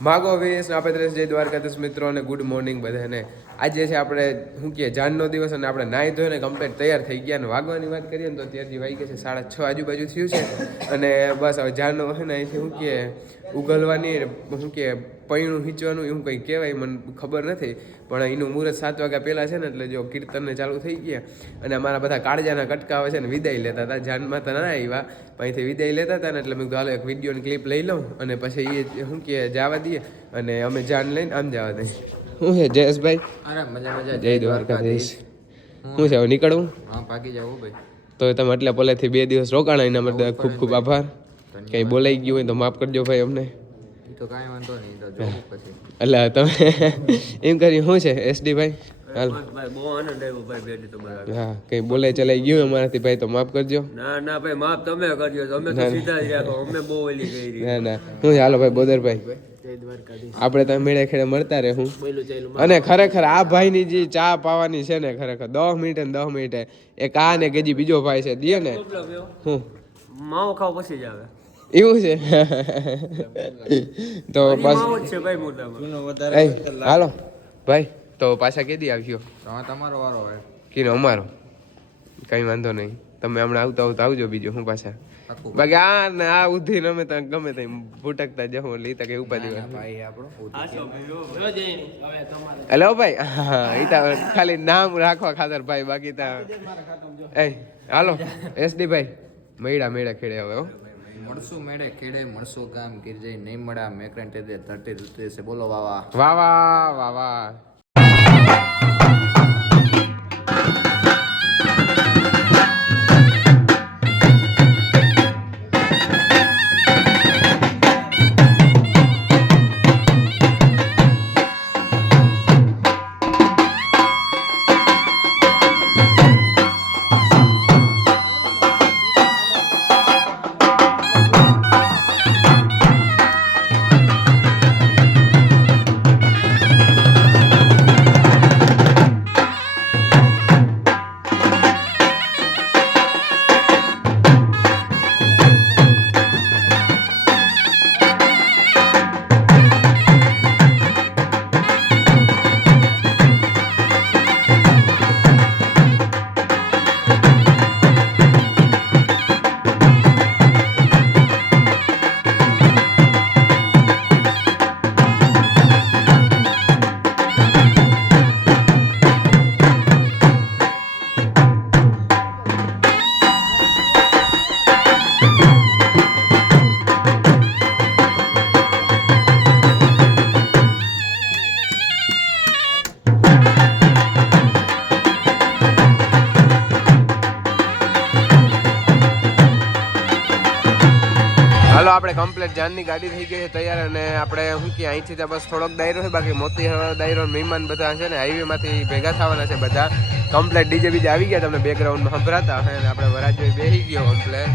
માગો વીસ આપેદ્રેસ જય દ્વારકાધીશ મિત્રો અને ગુડ મોર્નિંગ બધાને. આજે છે આપણે શું કહીએ જાનનો દિવસ અને આપણે નાહી ધોઈને કમ્પ્લીટ તૈયાર થઈ ગયા અને વાગવાની વાત કરીએ ને તો ત્યારથી વાગી ગયા છે 6:30 આજુબાજુ થયું છે અને બસ હવે જાનનો છે ને અહીંથી શું કહે ઉગલવાની શું કહે પૈણું હીચવાનું એવું કંઈ કહેવાય મને ખબર નથી પણ એનું મુહૂર્ત 7 વાગ્યા પહેલાં છે ને એટલે જો કીર્તનને ચાલુ થઈ ગયા અને અમારા બધા કાળજાના કટકા આવે છે ને વિદાય લેતા હતા. જાનમાં તો ના આવ્યા અહીંથી વિદાય લેતા હતા ને એટલે મેં હાલો એક વિડીયોની ક્લિપ લઈ લઉં અને પછી એ શું કહે જવા દઈએ અને અમે જાન લઈને આમ જવા દઈએ. શું છે જયેશભાઈ? અરે મજા જય દ્વારકાધીશ. શું છે હવે નીકળવું? હા ભાગી જવું ભાઈ. તો તમે એટલે પહેલેથી 2 દિવસ રોકાણા એના માટે ખૂબ ખૂબ આભાર. કંઈ બોલાઈ ગયું હોય તો માફ કરજો ભાઈ અમને. તો કાંઈ વાંધો નહીં તો જોવું પછી. એટલે તમે એમ કરી શું છે એસડી ભાઈ? હાલ ભાઈ બહુ આનંદ આવ્યો ભાઈ બેટી તો બરાબર. હા કંઈ બોલાઈ ચલાઈ ગયું અમારાથી ભાઈ તો માફ કરજો. ના ના ભાઈ માફ તમે કરજો તમે તો સીધા જ રાખો અમે બહુ ઓલી કરી. ના ના શું છે હાલો ભાઈ બોદરભાઈ આપણે તો મેળે ખેડે મળતા રહે હું. અને ખરેખર આ ભાઈની જે ચા પાવાની છે ને ખરેખર 10 મિનિટે ને 10 મિનિટે એક આ ને કેજી બીજો ભાઈ છે દે ને હું માવો ખાવ પછી જ આવે એવું છે. તો બસ હાલો ભાઈ તો પાછા કેદી આવ્યો? તમારો વારો હોય કીનો અમારો કઈ વાંધો નહીં તમે હમણાં આવતા આવજો બીજું હું પાછા બાકી આ ને આ ઉધી અમે તો ગમે ત્યાં ભૂટકતા જવું એટલે એ તો કઈ ઉપાધિ હેલો ભાઈ હા એ તો ખાલી નામ રાખવા ખાતર ભાઈ બાકી તા એ હાલો એસડી ભાઈ મેળા ખેડે હવે મળશું મેળે ખેડે મળશું ગામ ગીરજઈ નહીં મળ્યા મેકરન તે ધરતી ધરતી છે બોલો વાવા વાવા વાવા. હાલો આપણે કમ્પ્લીટ જાનની ગાડી થઈ ગઈ છે તૈયાર અને આપણે શું કે અહીંથી ત્યાં બસ થોડોક દાયરો છે બાકી મોતી દાયરો મહેમાન બધા છે ને હાઈવેમાંથી ભેગા થવાના છે બધા કમ્પ્લીટ ડીજે બીજે આવી ગયા તમને બેકગ્રાઉન્ડમાં સંભળાતા અને આપણે વરાજો બેસી ગયો કમ્પ્લીટ.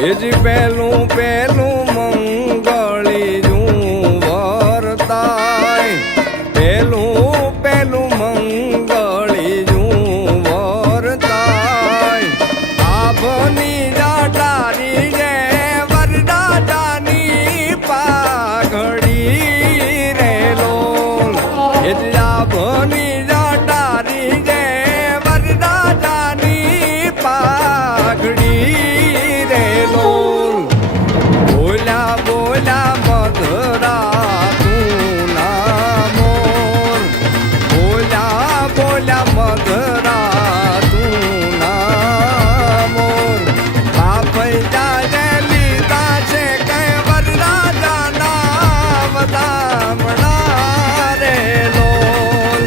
એ જ પહેલું પહેલું મંગળી જું વરતાય પહેલું પહેલું મંગળી જું વરતાય આભની જાટારી રે વરદાદાની પાઘડી રે લોલ એ જ આભની જાટારી રે વરદાદાની પાઘડી રે લોલ બોલા બોલા મધરા તું ના મોર બોલા બોલા મધરા તું ના મોર બાપઈ જાજે લીધા છે કઈ વરરાજાના વધામણા રે લોલ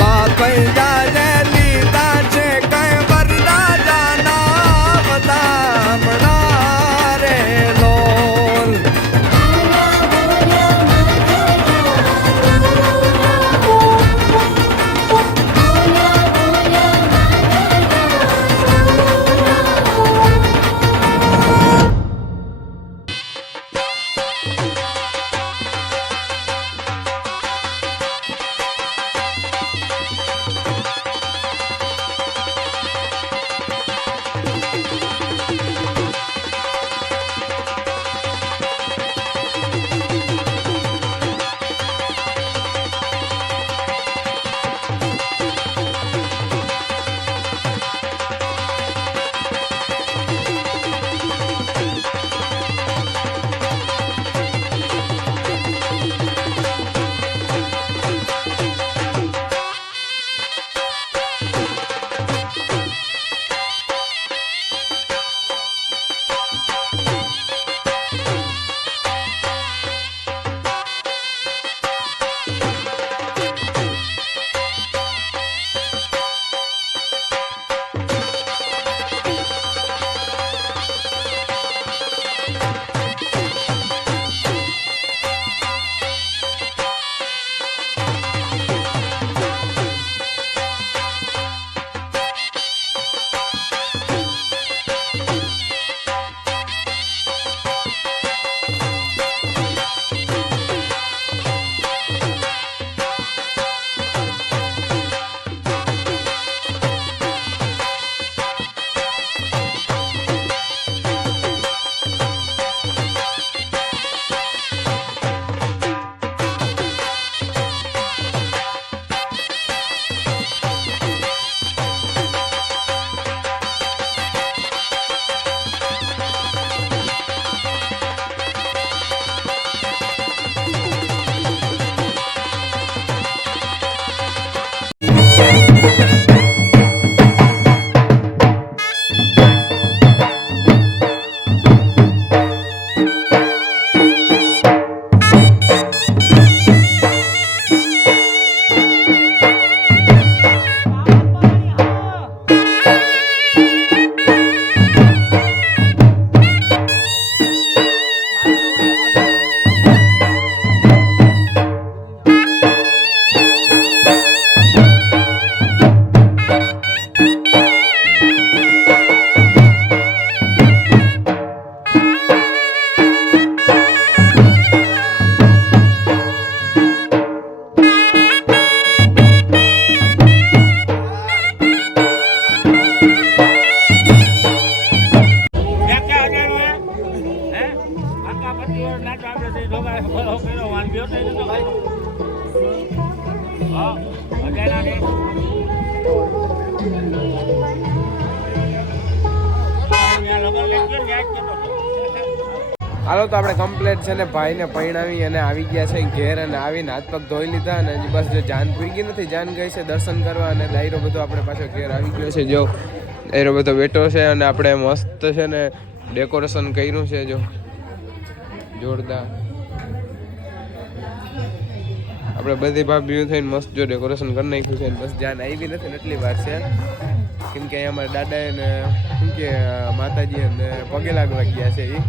બાપઈ જાજે લીધા છે કઈ વરરાજાના વધામણા રે લોલ હાલો તો આપણે કમ્પ્લેટ છે ને ભાઈને પરણાવી અને આવી ગયા છે ઘેર અને આવીને હાથ પગ ધોઈ લીધા અને હજી બસ જો જાન પૂરી નથી જાન ગઈ છે દર્શન કરવા અને દાયરો બધો આપણે પાછો ઘેર આવી ગયો છે જો દાયરો બધો બેઠો છે અને આપણે મસ્ત છે ને ડેકોરેશન કર્યું છે જો જોરદાર આપણે બધી ભાભીઓ થઈને મસ્ત જો ડેકોરેશન કરી નાખ્યું છે બસ જાન આવી નથી ને એટલી વાર છે કેમ કે અહીંયા અમારા દાદા ને શું કે માતાજી અને પગે લાગવા ગયા છે એ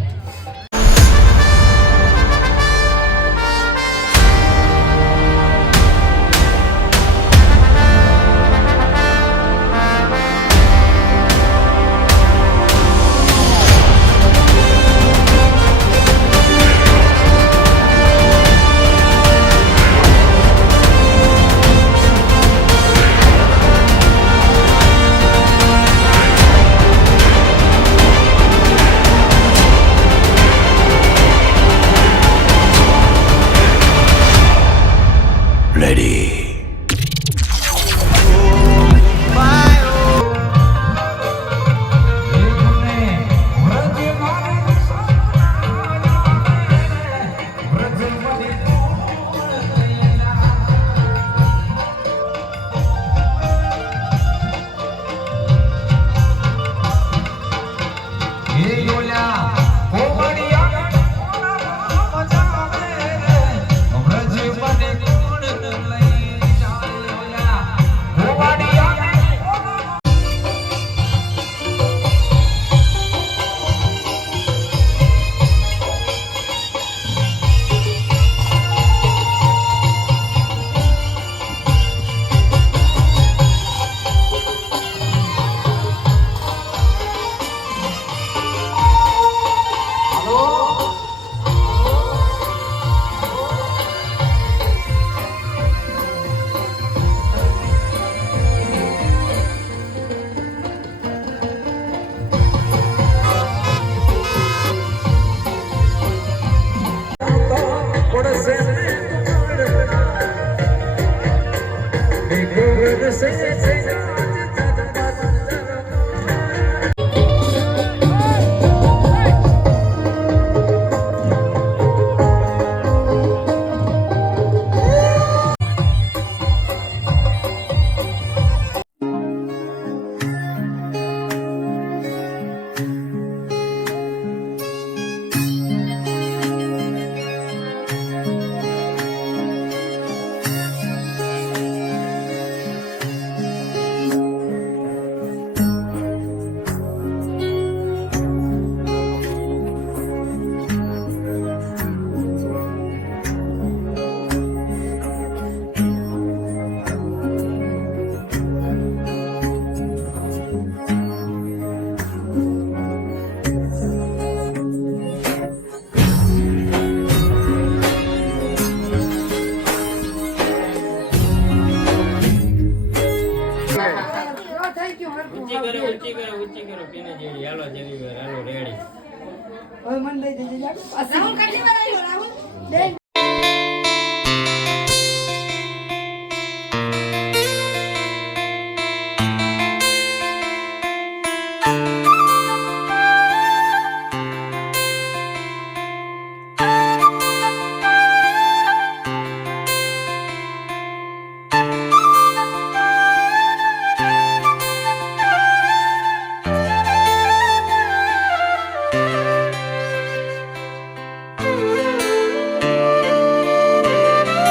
રાહુલ કેટલી વાર આવ્યો રાહુલ? બેન